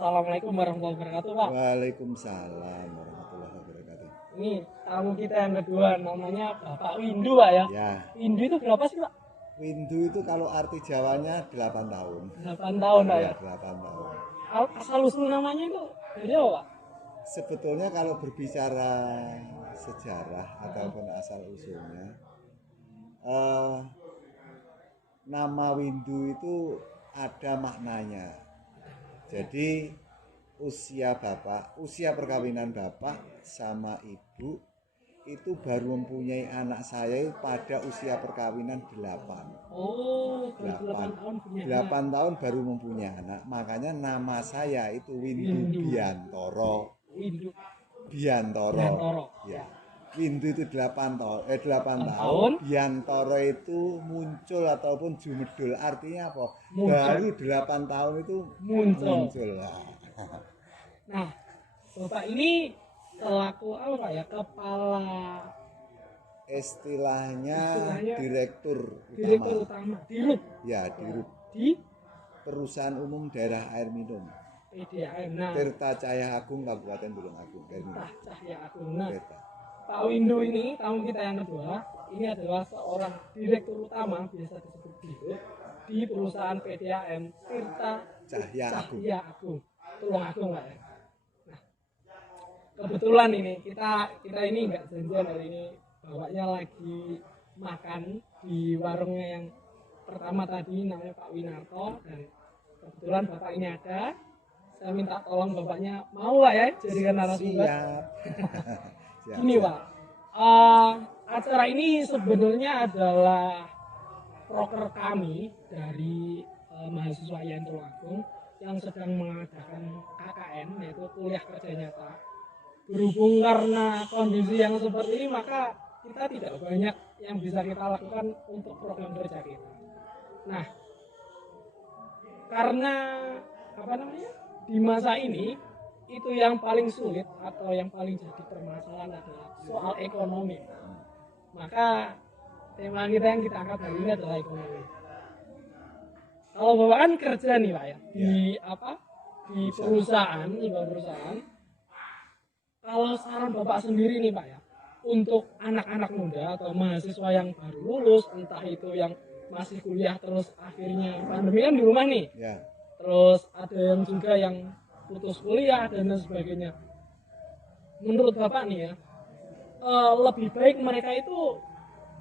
Assalamualaikum warahmatullahi wabarakatuh, Pak. Waalaikumsalam warahmatullahi wabarakatuh. Ini tamu kita yang kedua, namanya Bapak Windu, Pak ya. Ya, Windu itu berapa sih, Pak? Windu itu kalau arti Jawanya 8 tahun. 8 tahun, Pak ya. Ya, 8 tahun. Asal usul namanya itu dari apa, Pak? Sebetulnya kalau berbicara sejarah ataupun asal usulnya, nama Windu itu ada maknanya. Jadi usia perkawinan bapak sama ibu itu baru mempunyai anak saya pada usia perkawinan 8. Oh, 8 tahun punya 8 tahun baru mempunyai anak. Makanya nama saya itu Windu Biantoro. Windu Biantoro. Ya. Windu itu 8 tahun. Biantoro itu muncul ataupun jumedul. Artinya apa? Muncul. Baru 8 tahun itu muncul. Nah, Bapak ini selaku apa ya? Kepala istilahnya direktur utama. Dirut. Ya, dirut. Di Perusahaan Umum Daerah Air Minum. PDAM. Nah, Tirta Cahya Agung Kabupaten Tulungagung. Tirta Cahya Agung. Nah, Pak Windu ini tamu kita yang kedua, ini adalah seorang direktur utama, biasa disebut dirut, di perusahaan PDAM Tirta Cahya Agung. Tulungagung, Pak ya. Nah, kebetulan ini kita ini nggak janjian hari ini, bapaknya lagi makan di warungnya yang pertama tadi namanya Pak Winarto, dan kebetulan bapak ini ada. Saya minta tolong bapaknya mau Pak ya jadikan narasumber. Siap. Gini Pak, acara ini sebenarnya adalah proker kami dari mahasiswa IAIN Tulungagung yang sedang mengadakan KKN, yaitu kuliah kerja nyata. Berhubung karena kondisi yang seperti ini, maka kita tidak banyak yang bisa kita lakukan untuk program kerja kita. Nah, karena di masa ini itu yang paling sulit atau yang paling jadi permasalahan adalah soal ekonomi. Maka tema kita yang kita angkat hari ini adalah ekonomi. Kalau Bapak kan kerja nih Pak ya, di perusahaan, sebuah perusahaan. Kalau saran Bapak sendiri nih Pak ya, untuk anak-anak muda atau mahasiswa yang baru lulus, entah itu yang masih kuliah terus akhirnya pandemi kan di rumah nih. Ya. Terus ada yang juga yang putus kuliah dan lain sebagainya. Menurut Bapak nih ya, lebih baik mereka itu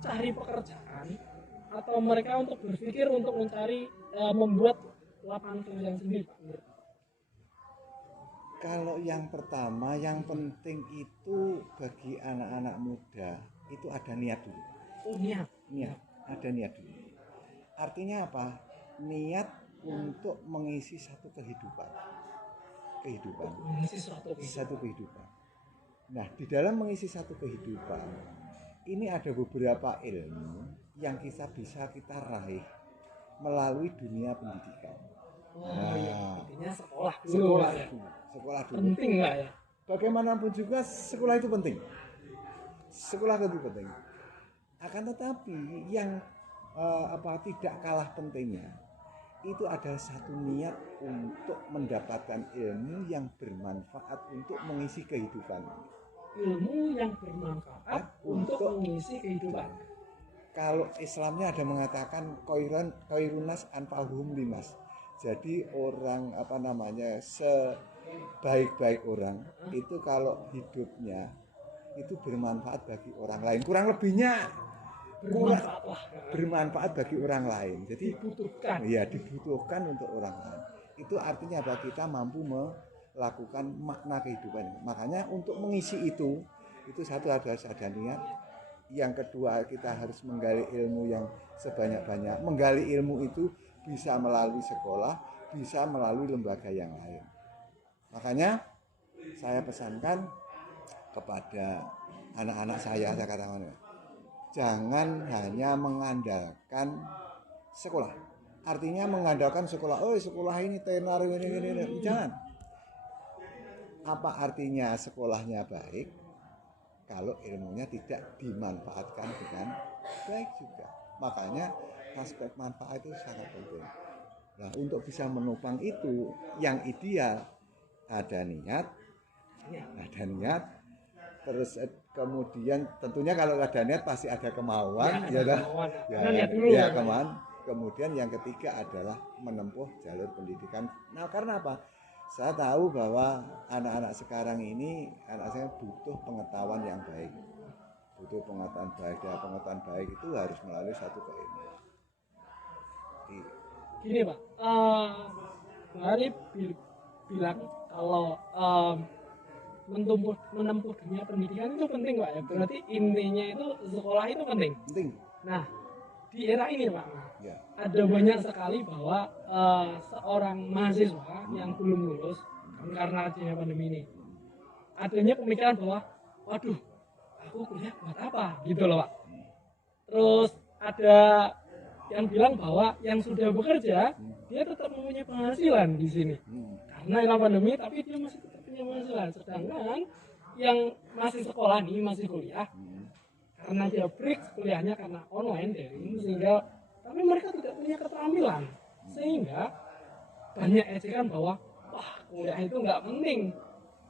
cari pekerjaan atau mereka untuk berpikir untuk mencari membuat lapangan kerja sendiri Pak? Kalau yang pertama, yang penting itu bagi anak-anak muda itu ada niat dulu. Oh, niat. Ada niat dulu. Artinya apa? Niat untuk mengisi satu kehidupan. Satu kehidupan. Nah, di dalam mengisi satu kehidupan ini ada beberapa ilmu yang bisa kita raih melalui dunia pendidikan. Intinya sekolah dulu. Penting nggak ya? Bagaimanapun juga sekolah itu penting. Akan tetapi yang tidak kalah pentingnya itu adalah satu niat untuk mendapatkan ilmu yang bermanfaat untuk mengisi kehidupan. Ilmu yang bermanfaat untuk mengisi kehidupan. Kalau Islamnya ada mengatakan khairunas anfa'uhum linnas. Jadi orang sebaik-baik orang itu kalau hidupnya itu bermanfaat bagi orang lain. Kurang lebihnya bermanfaat bagi orang lain. Jadi dibutuhkan untuk orang lain. Itu artinya bahwa kita mampu melakukan makna kehidupan. Makanya untuk mengisi itu satu harus ada niat. Yang kedua, kita harus menggali ilmu yang sebanyak-banyak. Menggali ilmu itu bisa melalui sekolah, bisa melalui lembaga yang lain. Makanya saya pesankan kepada anak-anak saya katakan, jangan hanya mengandalkan sekolah. Artinya mengandalkan sekolah. Oh, sekolah ini tenar ini. Jangan. Apa artinya sekolahnya baik kalau ilmunya tidak dimanfaatkan dengan baik juga? Makanya aspek manfaat itu sangat penting. Nah, untuk bisa menopang itu yang ideal ada niat, terus kemudian tentunya kalau ada niat pasti ada kemauan, ya dah, kemauan. Kemudian yang ketiga adalah menempuh jalur pendidikan. Nah, karena apa? Saya tahu bahwa anak-anak sekarang ini, anak saya butuh pengetahuan yang baik, butuh pengetahuan baik. Dan pengetahuan baik itu harus melalui satu keilmuan. Gini Pak, Hari bilang kalau menempuh dunia pendidikan itu penting Pak ya. Berarti intinya itu sekolah itu penting. Nah, di era ini Pak, ada banyak sekali bahwa seorang mahasiswa yang belum lulus karena adanya pandemi ini, adanya pemikiran bahwa, waduh, aku kuliah buat apa, gitu loh Pak. Terus ada yang bilang bahwa yang sudah bekerja, dia tetap mempunyai penghasilan di sini. Karena era pandemi, tapi dia masih tetap punya penghasilan. Sedangkan yang masih sekolah nih, masih kuliah, karena dia break kuliahnya karena online daring, sehingga tapi mereka tidak punya keterampilan, sehingga banyak ejekan bahwa wah kuliah itu nggak penting,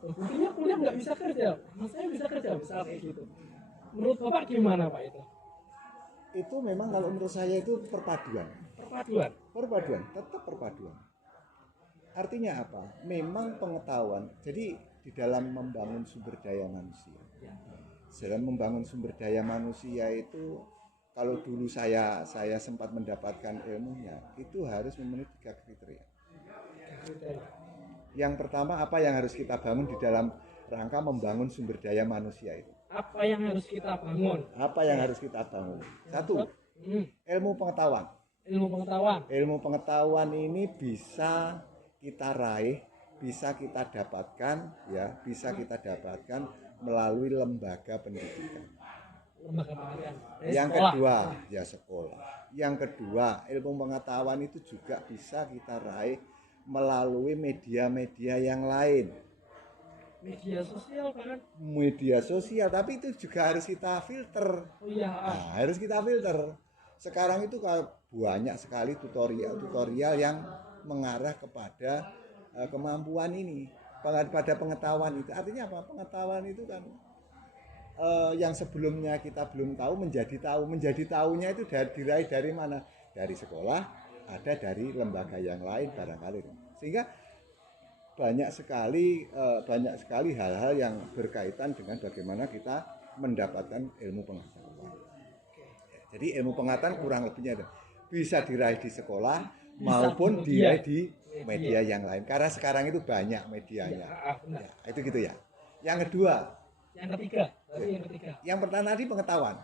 buktinya kuliah nggak bisa kerja, mas saya bisa kerja, misal kayak gitu. Menurut Bapak gimana Pak itu? Itu memang kalau menurut saya itu perpaduan, tetap perpaduan. Artinya apa? Memang pengetahuan. Jadi di dalam membangun sumber daya manusia, dalam membangun sumber daya manusia itu, kalau dulu saya sempat mendapatkan ilmunya, itu harus memenuhi 3 kriteria. Yang pertama, apa yang harus kita bangun di dalam rangka membangun sumber daya manusia itu? Apa yang harus kita bangun? Satu, ilmu pengetahuan. Ilmu pengetahuan ini bisa kita raih, bisa kita dapatkan, melalui lembaga pendidikan. Yang kedua, sekolah. Yang kedua, ilmu pengetahuan itu juga bisa kita raih melalui media-media yang lain. Media sosial, tapi itu juga harus kita filter. Harus kita filter. Sekarang itu banyak sekali tutorial yang mengarah kepada kemampuan ini, pada pengetahuan itu. Artinya apa? Pengetahuan itu kan yang sebelumnya kita belum tahu menjadi tahu. Menjadi tahunya itu diraih dari mana? Dari sekolah, ada dari lembaga yang lain barangkali. Sehingga banyak sekali hal-hal yang berkaitan dengan bagaimana kita mendapatkan ilmu pengetahuan. Jadi ilmu pengetahuan kurang lebihnya bisa diraih di sekolah maupun diraih di media yang lain. Karena sekarang itu banyak medianya. Itu gitu ya. Yang ketiga. Yang pertama tadi pengetahuan.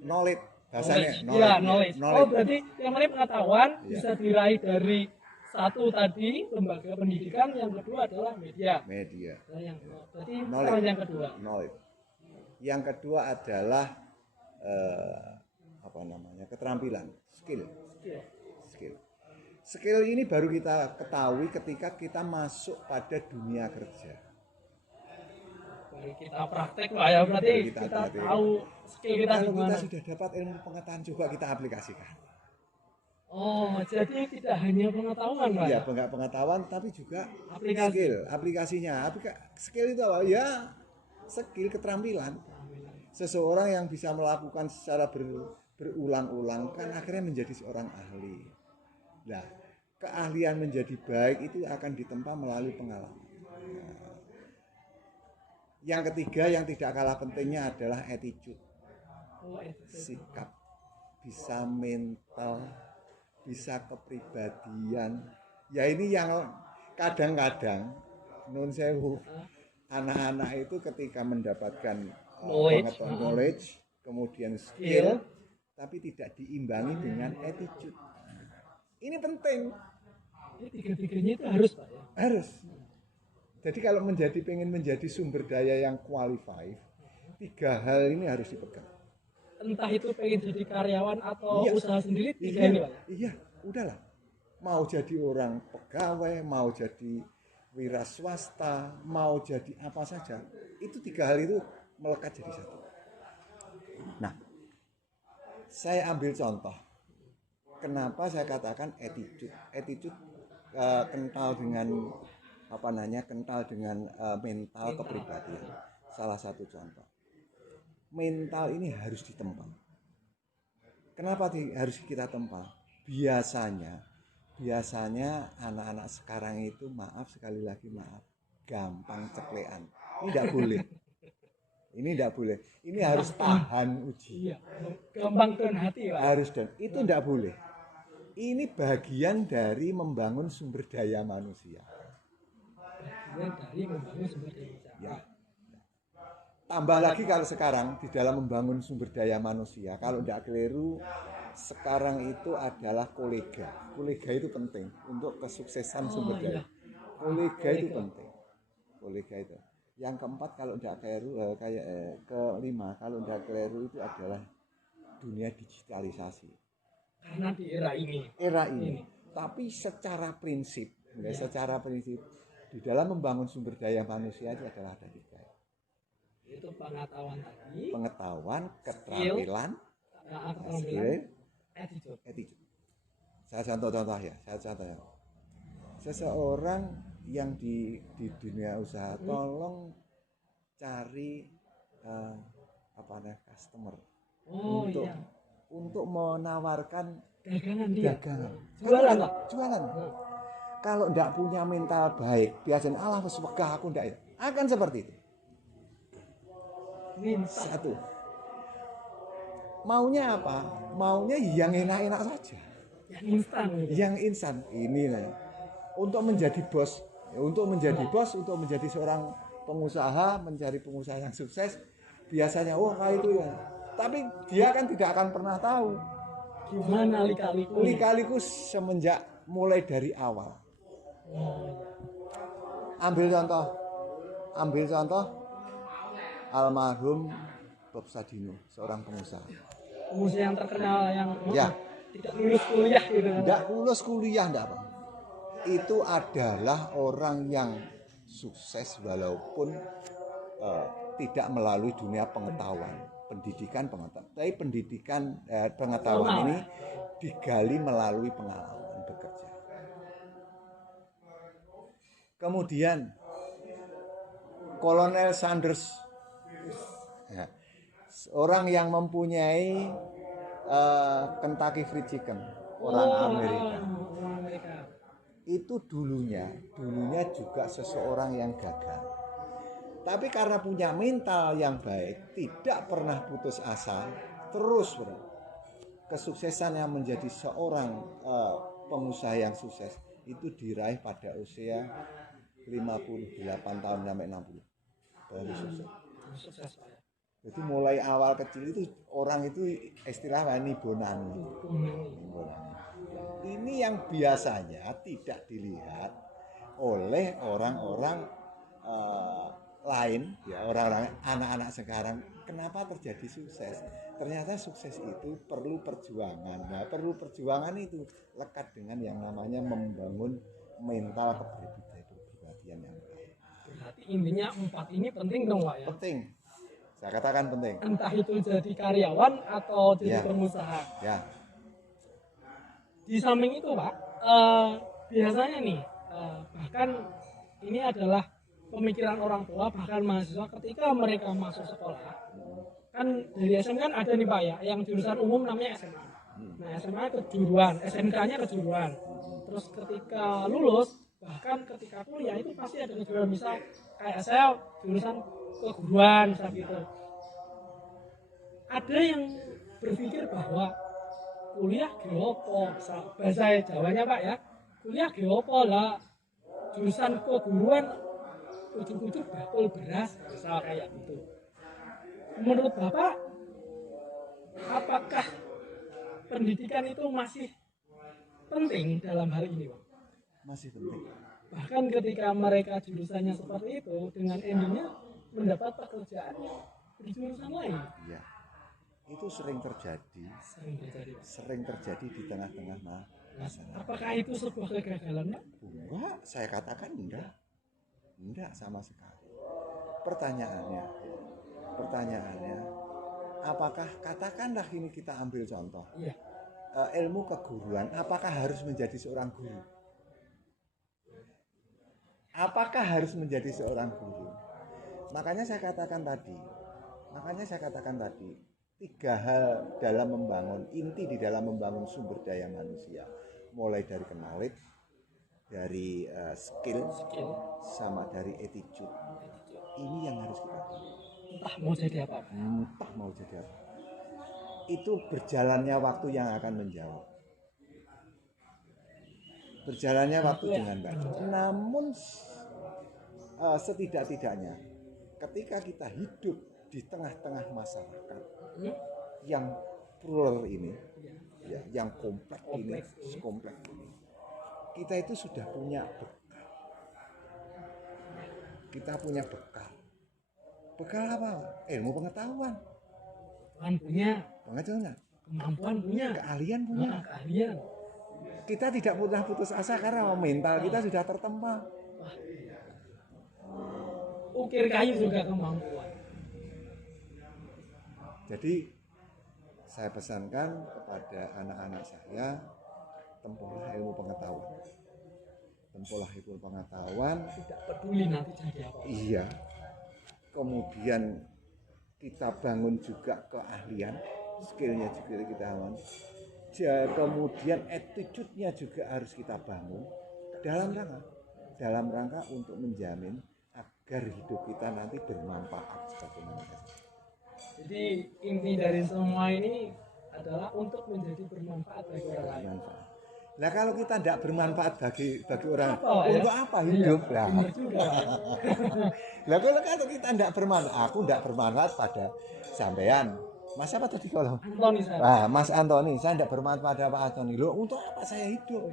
Knowledge. Bahasanya knowledge. Oh, berarti yang pertama pengetahuan bisa diraih dari satu tadi lembaga pendidikan, yang kedua adalah media. Berarti yang kedua. Knowledge. Yang kedua adalah keterampilan, skill. Skill ini baru kita ketahui ketika kita masuk pada dunia kerja. Kita praktek Pak ya, berarti kita tahu skill kita kalau gimana. Kita sudah dapat ilmu pengetahuan, coba kita aplikasikan. Oh, jadi tidak hanya pengetahuan Pak? Iya, pengetahuan tapi juga skill, aplikasinya. Skill itu apa? Ya, skill, keterampilan. Seseorang yang bisa melakukan secara berulang-ulang kan akhirnya menjadi seorang ahli. Nah, keahlian menjadi baik itu akan ditempa melalui pengalaman. Yang ketiga yang tidak kalah pentingnya adalah attitude. Sikap, bisa mental, bisa kepribadian. Ya ini yang kadang-kadang nun sewu, anak-anak itu ketika mendapatkan knowledge, kemudian skill, tapi tidak diimbangi dengan attitude. Ini penting. Tiga-tiganya itu harus Pak ya? Harus. Jadi kalau pengen menjadi sumber daya yang qualified, 3 hal ini harus dipegang. Entah itu pengen jadi karyawan atau usaha sendiri, 3 ini Pak? Iya, udahlah. Mau jadi orang pegawai, mau jadi wira swasta, mau jadi apa saja, itu 3 hal itu melekat jadi satu. Nah, saya ambil contoh. Kenapa saya katakan attitude kental dengan kental dengan mental kepribadian. Salah satu contoh. Mental ini harus ditempa. Kenapa harus kita tempa? Biasanya anak-anak sekarang itu, sekali lagi maaf, gampang ceklean. Ini tidak boleh. Ini harus tahan uji. Iya, gampang dan hati, Pak. Harus dan itu tidak boleh. Ini bagian dari membangun sumber daya manusia. Ya. Tambah lagi kalau sekarang di dalam membangun sumber daya manusia, kalau tidak keliru, sekarang itu adalah kolega. Kolega itu penting untuk kesuksesan sumber daya. Kolega itu penting. Kolega itu. Yang keempat kalau tidak keliru, kelima kalau tidak keliru itu adalah dunia digitalisasi. Karena di era ini. Tapi secara prinsip di dalam membangun sumber daya manusia itu adalah ada 3. Itu pengetahuan tadi. Pengetahuan, keterampilan, skill, attitude. Saya contoh ya. Seseorang yang di dunia usaha, tolong cari customer untuk menawarkan dagangan. Jualan. Kalau tidak punya mental baik, biasanya wes wegah aku ndak ya. Akan seperti itu. Satu. Maunya apa? Maunya yang enak-enak saja. Yang instan. Inilah. Untuk menjadi bos, untuk menjadi seorang pengusaha, menjadi pengusaha yang sukses, biasanya kayak itu ya. Tapi dia kan tidak akan pernah tahu gimana lika-liku semenjak mulai dari awal. Ambil contoh almarhum Bob Sadino, seorang pengusaha yang terkenal yang tidak lulus kuliah gitu. Tidak lulus kuliah enggak apa. Itu adalah orang yang sukses walaupun tidak melalui dunia pengetahuan, Tapi pengetahuan ini digali melalui pengalaman bekerja. Kemudian Kolonel Sanders, orang yang mempunyai Kentucky Fried Chicken, orang Amerika. Itu dulunya juga seseorang yang gagal. Tapi karena punya mental yang baik, tidak pernah putus asa, terus kesuksesan yang menjadi seorang pengusaha yang sukses itu diraih pada usia 58 tahun sampai 60. Baru sukses. Jadi mulai awal kecil itu orang itu istilahnya nibonani. Ini yang biasanya tidak dilihat oleh orang-orang lain, ya, orang-orang anak-anak sekarang. Kenapa terjadi sukses? Ternyata sukses itu perlu perjuangan. Nah, perlu perjuangan itu lekat dengan yang namanya membangun mental kepribadian yang baik. Berarti intinya 4 ini penting dong, Pak ya? Penting. Saya katakan penting. Entah itu jadi karyawan atau jadi pengusaha. Ya. Di samping itu, Pak, biasanya nih, bahkan ini adalah pemikiran orang tua, bahkan mahasiswa ketika mereka masuk sekolah, kan dari SMA kan ada nih Pak ya, yang jurusan umum namanya SMA. Nah SMA kejuruan, SMK-nya kejuruan. Terus ketika lulus, bahkan ketika kuliah itu pasti ada kejuruan, misal kayak saya jurusan keguruan seperti itu. Ada yang berpikir bahwa kuliah geopo, bahasa Jawanya Pak ya, kuliah geopo lah, jurusan keguruan ujuk-ujuk bakul beras, misal kayak gitu. Menurut Bapak, apakah pendidikan itu masih penting dalam hal ini, Pak? Masih penting. Bahkan ketika mereka jurusannya seperti itu, dengan endingnya mendapat pekerjaan di jurusan lain. Iya. Itu sering terjadi. Sering terjadi di tengah-tengah masyarakat. Apakah itu sebuah kegagalan, Pak? Enggak, saya katakan enggak. Enggak sama sekali. Pertanyaannya, apakah katakanlah ini kita ambil contoh, ilmu keguruan, apakah harus menjadi seorang guru? Apakah harus menjadi seorang guru? Makanya saya katakan tadi, tiga hal dalam membangun, inti di dalam membangun sumber daya manusia, mulai dari knowledge, dari skill, sama dari attitude. Ini yang harus kita bangun. Entah mau jadi apa. Itu berjalannya waktu yang akan menjawab. Berjalannya waktu dengan baik. Namun setidak-tidaknya ketika kita hidup di tengah-tengah masyarakat yang plural ini, ya, yang kompleks ini, kita itu sudah punya bekal. Kita punya bekal. Bekal apa? Ilmu pengetahuan. Pengetahuan. Kemampuan punya. Keahlian punya. Keahlian. Kita tidak pernah putus asa karena mental kita sudah tertempa. Ukir kayu juga kemampuan. Jadi saya pesankan kepada anak-anak saya, tempuhlah ilmu pengetahuan. Tidak peduli nanti jadi apa. Iya. Kemudian kita bangun juga keahlian, skillnya juga kita bangun. Kemudian attitude-nya juga harus kita bangun dalam rangka untuk menjamin agar hidup kita nanti bermanfaat sebagaimana. Jadi inti dari semua ini adalah untuk menjadi bermanfaat bagi orang lain. Nah kalau kita tidak bermanfaat bagi orang, untuk apa hidup? Iya, Nah kalau kita tidak bermanfaat, aku tidak bermanfaat pada sampean. Mas apa tadi kalau? Antoni saya. Nah, Mas Antoni, saya tidak bermanfaat pada Pak Antoni. Loh, untuk apa saya hidup?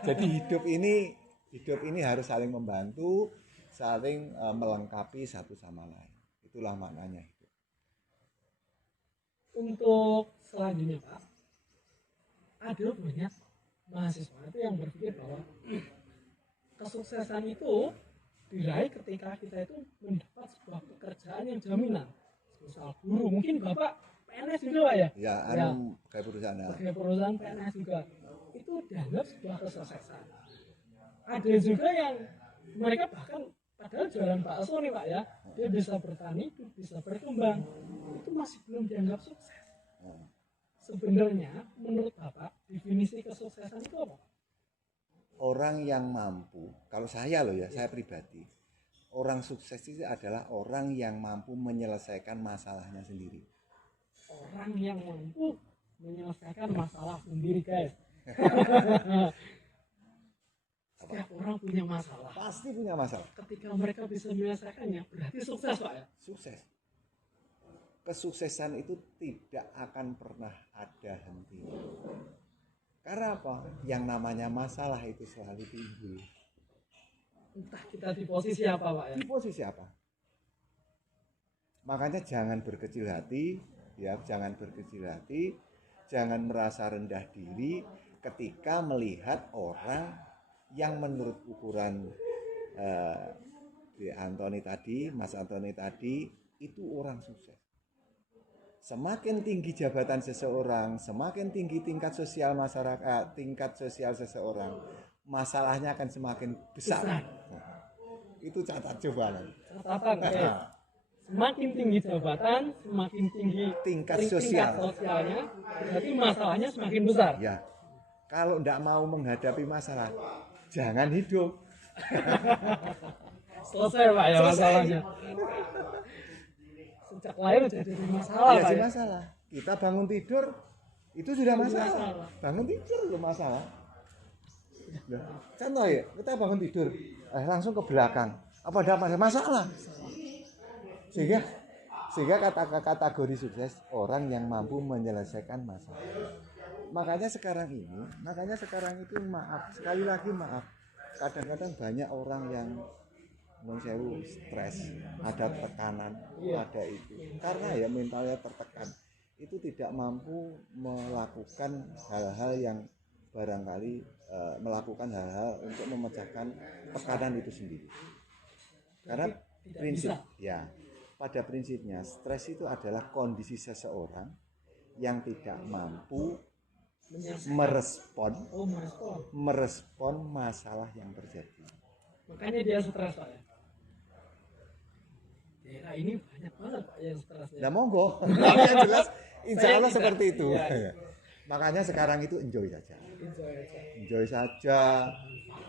Jadi hidup ini harus saling membantu, saling melengkapi satu sama lain. Itulah maknanya hidup. Untuk selanjutnya Pak, ada banyak mahasiswa itu yang berpikir bahwa kesuksesan itu diraih ketika kita itu mendapat sebuah pekerjaan yang jaminan. Misal guru, mungkin Bapak PNS juga Pak ya? Ya, kayak perusahaan PNS juga. Itu dianggap sebuah kesuksesan. Ada juga yang mereka bahkan padahal jualan bakso nih Pak ya, dia bisa bertani, bisa berkembang, itu masih belum dianggap sukses. Sebenarnya menurut Bapak definisi kesuksesan itu apa? Orang yang mampu, kalau saya loh ya, saya pribadi, orang sukses itu adalah orang yang mampu menyelesaikan masalahnya sendiri. Orang yang mampu menyelesaikan masalah sendiri guys. Setiap orang punya masalah. Pasti punya masalah. Ketika mereka bisa menyelesaikannya, berarti sukses Pak ya? Sukses. Kesuksesan itu tidak akan pernah ada hentinya. Karena apa? Yang namanya masalah itu selalu timbul. Entah kita di posisi apa Pak ya? Di posisi apa? Makanya jangan berkecil hati, ya, jangan merasa rendah diri ketika melihat orang yang menurut ukuran Mas Antoni tadi itu orang sukses. Semakin tinggi jabatan seseorang, semakin tinggi tingkat sosial masyarakat, tingkat sosial seseorang, masalahnya akan semakin besar. Nah, itu catat coba. Catatan guys. Semakin tinggi jabatan, semakin tinggi tingkat sosialnya, berarti masalahnya semakin besar. Ya. Kalau tidak mau menghadapi masalah, jangan hidup. Selesai Pak ya masalahnya. Sejak lahir jadi masalah. Ya, masalah. Kita bangun tidur itu sudah masalah. Bangun tidur itu masalah. Contoh ya, kita bangun tidur, langsung ke belakang. Apa ada masalah? Sehingga kategori sukses orang yang mampu menyelesaikan masalah. Makanya sekarang itu maaf, sekali lagi maaf. Kadang-kadang banyak orang yang stres, ada tekanan, ada itu. Karena ya mentalnya tertekan, itu tidak mampu melakukan hal-hal yang barangkali melakukan hal-hal untuk memecahkan tekanan itu sendiri. Karena pada prinsipnya stres itu adalah kondisi seseorang yang tidak mampu merespon merespon masalah yang terjadi. Makanya dia stres Pak ya. Daerah ini banyak banget Pak yang stres ya. Nah monggo, yang jelas insya Saya Allah tidak. seperti itu. Iya. Makanya sekarang itu enjoy saja. Enjoy saja.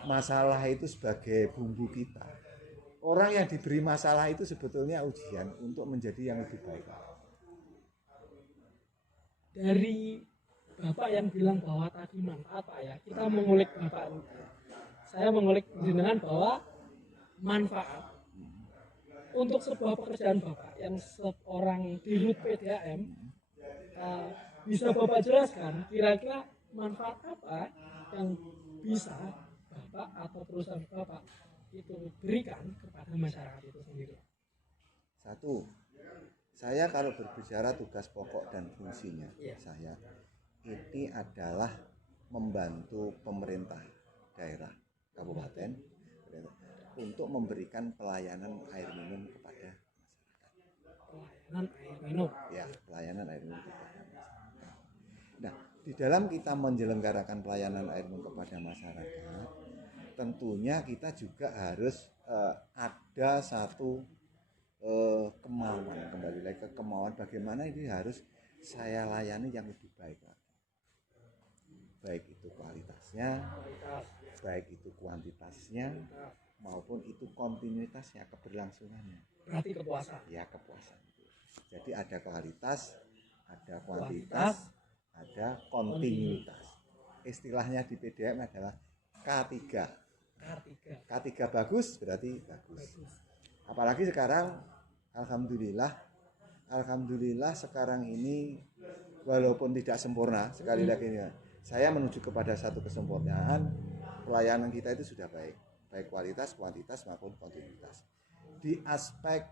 Masalah itu sebagai bumbu kita. Orang yang diberi masalah itu sebetulnya ujian untuk menjadi yang lebih baik. Dari Bapak yang bilang bahwa tadi manfaat Pak ya, kita mengulik Bapak. Saya mengulik dengan bahwa manfaat untuk sebuah pekerjaan Bapak yang seorang dirut PDAM, bisa Bapak jelaskan kira-kira manfaat apa yang bisa Bapak atau perusahaan Bapak itu berikan kepada masyarakat itu sendiri? Satu, saya kalau berbicara tugas pokok dan fungsinya, saya ini adalah membantu pemerintah daerah kabupaten untuk memberikan pelayanan air minum kepada masyarakat. Pelayanan air minum. Ya, pelayanan air minum kepada masyarakat. Nah, di dalam kita menyelenggarakan pelayanan air minum kepada masyarakat, tentunya kita juga harus ada satu kemauan, kembali lagi ke kemauan bagaimana ini harus saya layani yang lebih baik lagi. Baik itu kualitasnya, baik itu kuantitasnya, maupun itu kontinuitasnya, keberlangsungannya. Berarti kepuasan. Ya, kepuasan. Jadi ada kualitas, ada kuantitas, ada kontinuitas. Istilahnya di PDAM adalah K3. K3 bagus berarti bagus. Apalagi sekarang alhamdulillah sekarang ini walaupun tidak sempurna, sekali lagi saya menuju kepada satu kesempurnaan. Pelayanan kita itu sudah baik kualitas, kuantitas maupun kontinuitas. Di aspek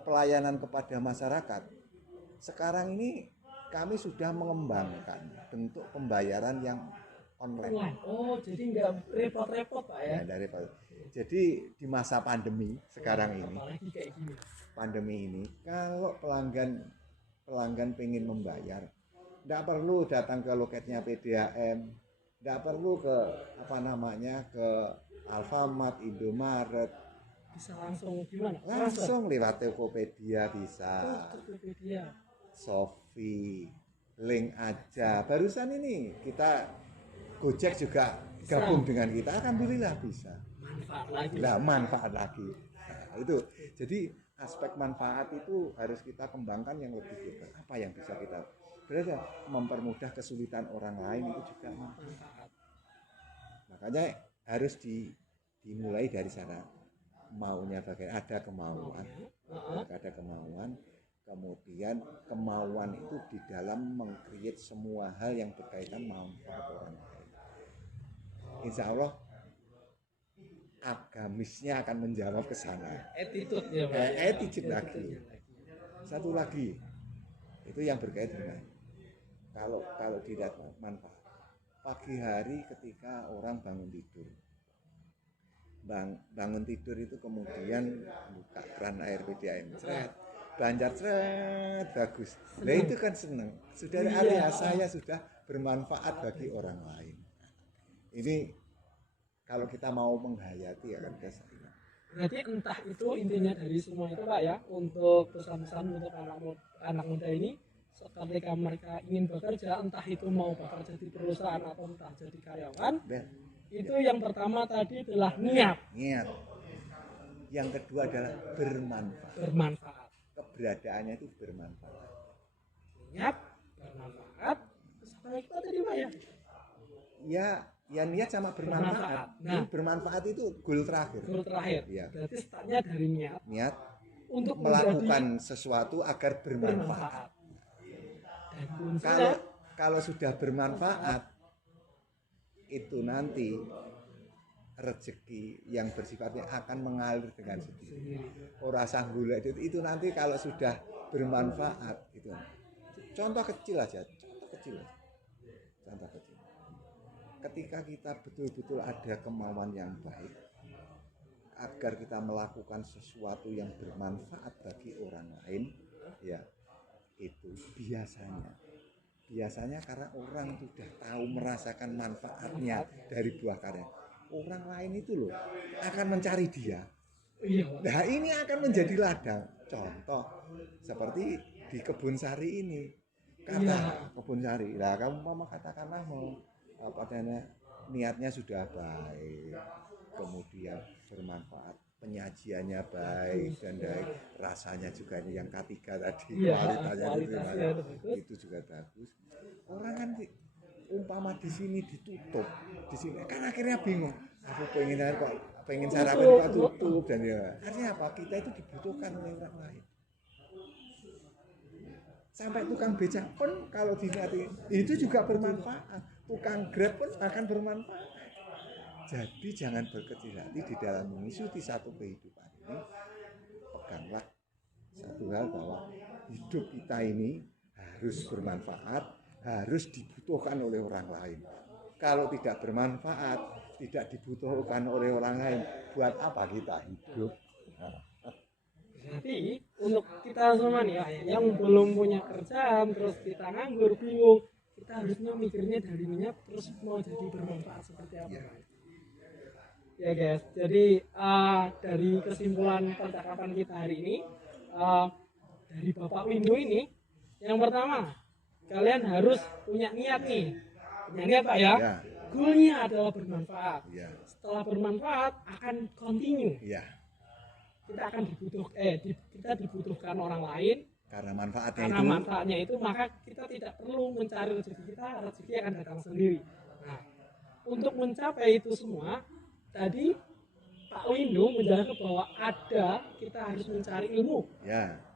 pelayanan kepada masyarakat, sekarang ini kami sudah mengembangkan bentuk pembayaran yang online. Oh, jadi nggak repot-repot Pak ya? Nggak repot. Jadi di masa pandemi sekarang ini, apalagi kayak gini. Pandemi ini, kalau pelanggan pengen membayar, nggak perlu datang ke loketnya PDAM, nggak perlu ke ke Alfamart, Indomaret, bisa langsung gimana? Langsung lewat Tokopedia bisa. Tokopedia. Shopee, link aja. Barusan ini kita Gojek juga gabung dengan kita, alhamdulillah bisa. Manfaat lagi. Nah, itu. Jadi aspek manfaat itu harus kita kembangkan yang lebih hebat. Apa yang bisa kita berarti mempermudah kesulitan orang lain itu juga manfaat. Makanya harus dimulai dari sana. Maunya bagaimana, ada kemauan, kemudian kemauan itu di dalam mengcreate semua hal yang berkaitan manfaat orang lain. Insya Allah agamisnya akan menjawab ke sana. Attitude lagi. Satu lagi itu yang berkaitan dengan kalau dilihat manfaat. Pagi hari ketika orang bangun tidur itu kemudian buka keran air PDAM, banjar bagus. Nah itu kan senang. Sudah area saya sudah bermanfaat bagi orang lain. Ini kalau kita mau menghayati akan kesana. Berarti entah itu intinya dari semua itu Pak ya, untuk pesan-pesan untuk anak muda ini ketika mereka ingin bekerja, entah itu mau bekerja di perusahaan atau entah jadi karyawan. Itu yang pertama tadi adalah niat. Yang kedua adalah bermanfaat. Keberadaannya itu bermanfaat. Niat, bermanfaat. Apa lagi tadi Pak ya? Ya niat sama bermanfaat. Nah, bermanfaat itu goal terakhir. Ya. Berarti startnya dari niat. Untuk melakukan sesuatu agar bermanfaat. Dan kalau sudah bermanfaat, itu nanti rezeki yang bersifatnya akan mengalir dengan sendiri. Ora sanggula itu nanti kalau sudah bermanfaat itu. Contoh kecil aja. Ketika kita betul-betul ada kemauan yang baik agar kita melakukan sesuatu yang bermanfaat bagi orang lain, ya itu biasanya biasanya karena orang sudah tahu merasakan manfaatnya dari buah karya. Orang lain itu loh akan mencari dia. Iya. Nah ini akan menjadi ladang. Contoh seperti di kebun sari ini. Kata kebun sari. Nah kamu mau katakanlah mau apa namanya niatnya sudah baik, kemudian bermanfaat, penyajiannya baik dan baik, rasanya juga ini yang ketiga tadi kualitasnya itu juga bagus. Orang kan umpama di sini ditutup, di sini kan akhirnya bingung. Aku pengen sarapan kok tutup dan ya. Artinya apa? Kita itu dibutuhkan oleh orang lain. Sampai tukang becak pun kalau diniati itu juga bermanfaat. Tukang grab pun akan bermanfaat. Jadi jangan berkecil hati di dalam mengikuti satu kehidupan ini. Peganglah satu hal bahwa hidup kita ini harus bermanfaat, harus dibutuhkan oleh orang lain. Kalau tidak bermanfaat, tidak dibutuhkan oleh orang lain, buat apa kita hidup? Jadi untuk kita semua nih yang belum punya kerjaan, terus kita nganggur, bingung, kita harusnya mikirnya dari minyak terus mau jadi bermanfaat seperti apa? Ya guys, jadi dari kesimpulan percakapan kita hari ini, dari Bapak Windu ini, yang pertama, kalian harus punya niat nih. Punya niat Pak ya? Ya. Goalnya adalah bermanfaat. Ya. Setelah bermanfaat akan continue. Ya. Kita akan kita dibutuhkan orang lain. Karena manfaatnya itu maka kita tidak perlu mencari rezeki, rezeki akan datang sendiri. Nah, untuk mencapai itu semua, tadi Pak Windu menjelaskan bahwa kita harus mencari ilmu,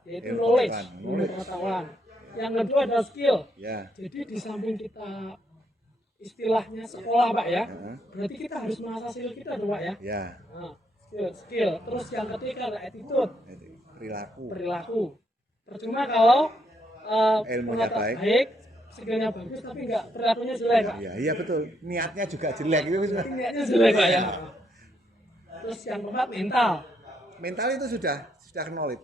yaitu knowledge, pengetahuan. Yang kedua adalah skill. Jadi di samping kita istilahnya sekolah Pak ya, berarti kita harus mengasah skill kita dong Pak ya. Nah, skill. Terus yang ketiga adalah attitude, perilaku. Percuma kalau ilmunya baik, skillnya bagus tapi enggak perilakunya jelek Pak. Iya betul. Niatnya juga jelek itu. Niatnya jelek Pak ya. Terus yang keempat mental. Mental itu sudah knowledge.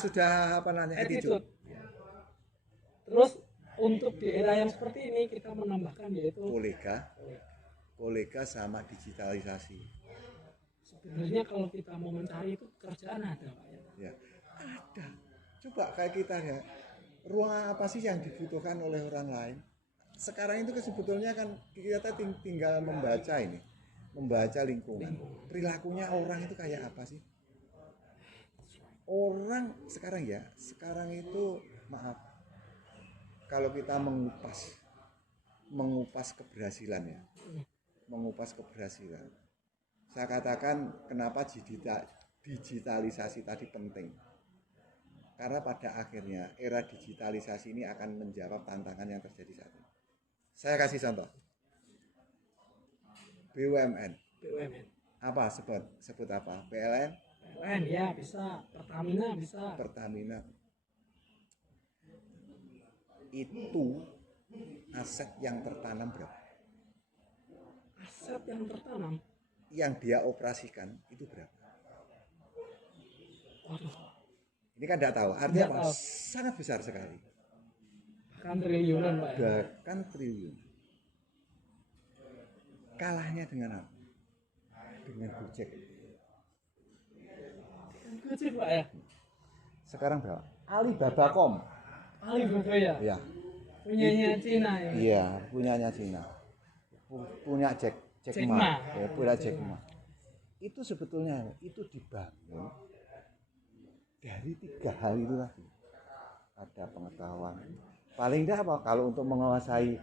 Sudah apa namanya attitude. Terus untuk di era yang seperti ini kita menambahkan yaitu kolega sama digitalisasi. Sebenarnya kalau kita mau mencari itu kerjaan ada Pak ya. Ada. Coba kayak kita ya, ruang apa sih yang dibutuhkan oleh orang lain? Sekarang itu sebetulnya kan kita tinggal membaca lingkungan. Perilakunya orang itu kayak apa sih? Orang sekarang itu maaf, kalau kita mengupas keberhasilan ya, saya katakan kenapa digitalisasi tadi penting. Karena pada akhirnya era digitalisasi ini akan menjawab tantangan yang terjadi saat ini. Saya kasih contoh. BUMN. Apa sebut apa? PLN? PLN ya bisa, Pertamina bisa. Pertamina. Itu aset yang tertanam berapa? Aset yang tertanam? Yang dia operasikan itu berapa? Waduh. Ini kan tidak tahu, artinya apa? Sangat besar sekali. Bahkan triliunan Pak. Bahkan triliun. Kalahnya dengan apa? Dengan Gojek. Gojek Pak ya? Sekarang berapa? Alibaba.com. Alibaba ya? Iya. Punyanya Cina ya? Iya, punyanya Cina. Punya Jack Ma. Ya, punya Jack Ma. Itu sebetulnya itu dibangun dari 3 hal itu tadi. Ada pengetahuan. Paling tidak apa? Kalau untuk menguasai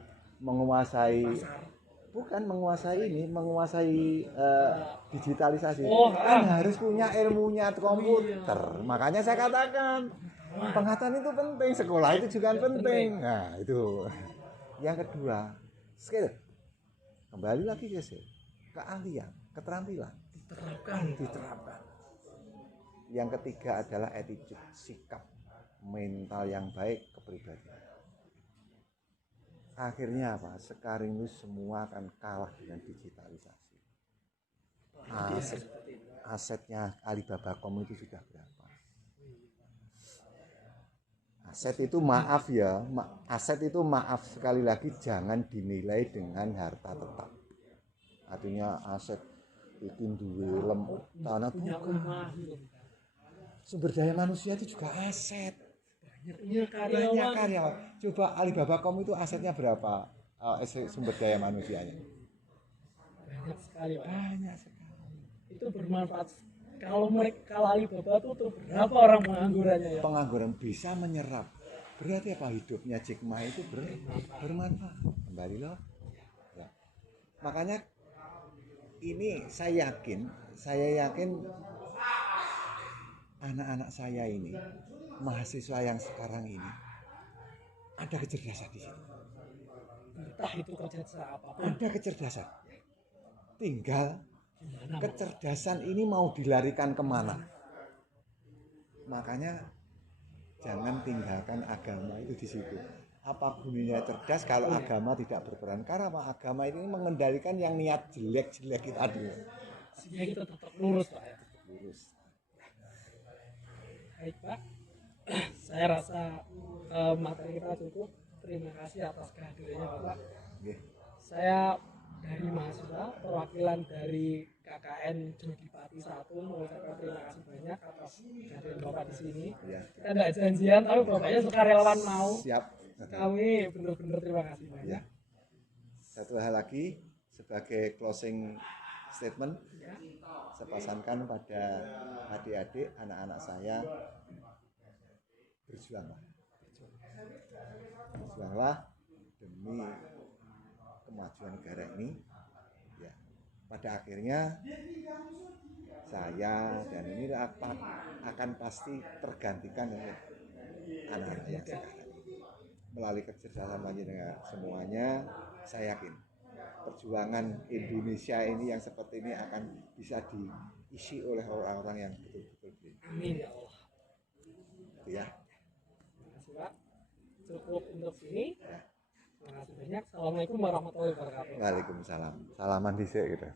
digitalisasi kan harus punya ilmunya komputer. Makanya saya katakan pengetahuan itu penting, sekolah itu juga penting. Nah, itu. Yang kedua, skill. Kembali lagi ke skill. Keahlian, keterampilan diterapkan. Yang ketiga adalah attitude, sikap mental yang baik, kepribadian. Akhirnya apa? Sekarang ini semua akan kalah dengan digitalisasi. Asetnya Alibaba.com itu sudah berapa? Aset itu maaf ya, aset itu maaf sekali lagi jangan dinilai dengan harta tetap. Artinya aset itu duwe tanah punya rumah gitu. Sumber daya manusia itu juga aset. Banyak Banyak karyawan. karyawan. Coba Alibaba.com itu asetnya berapa? Sumber daya manusianya. Banyak sekali, Pak. Banyak sekali. Itu bermanfaat. Kalau Alibaba tuh berapa orang penganggurannya ya? Pengangguran bisa menyerap. Berarti apa hidupnya Jack Ma itu bermanfaat. Kembali loh. Ya. Makanya ini saya yakin anak-anak saya ini, mahasiswa yang sekarang ini ada kecerdasan di situ. Entah itu kecerdasan apapun. Ada kecerdasan. Tinggal kecerdasan ini mau dilarikan kemana. Makanya jangan tinggalkan agama itu di situ. Apa gunanya cerdas kalau agama tidak berperan? Karena apa? Agama ini mengendalikan yang niat jelek-jelek itu tadi. Sehingga kita tetap lurus, Pak. Lurus. Baik, Pak. Saya rasa materi kita cukup. Terima kasih atas kehadirannya, Bapak. Saya dari mahasiswa, perwakilan dari KKN Jodipati 1 mengucapkan terima kasih banyak atas kehadiran Bapak di sini. Ya. Kita tidak janjian, tapi Bapaknya sukarelawan mau. Siap. Kami benar-benar terima kasih banyak. Ya. Satu hal lagi sebagai closing statement, saya pesankan pada adik-adik, anak-anak saya, berjuanglah demi kemajuan negara ini. Ya, pada akhirnya saya dan ini akan pasti tergantikan oleh anak-anak yang sekarang. Melalui kecerdasan panjenengan semuanya, saya yakin perjuangan Indonesia ini yang seperti ini akan bisa diisi oleh orang-orang yang betul-betul beriman. Amin ya Allah. Ya. Terima kasih, Pak. Cukup untuk sini. Terima kasih banyak. Assalamualaikum warahmatullahi wabarakatuh. Waalaikumsalam. Salaman dhisik gitu.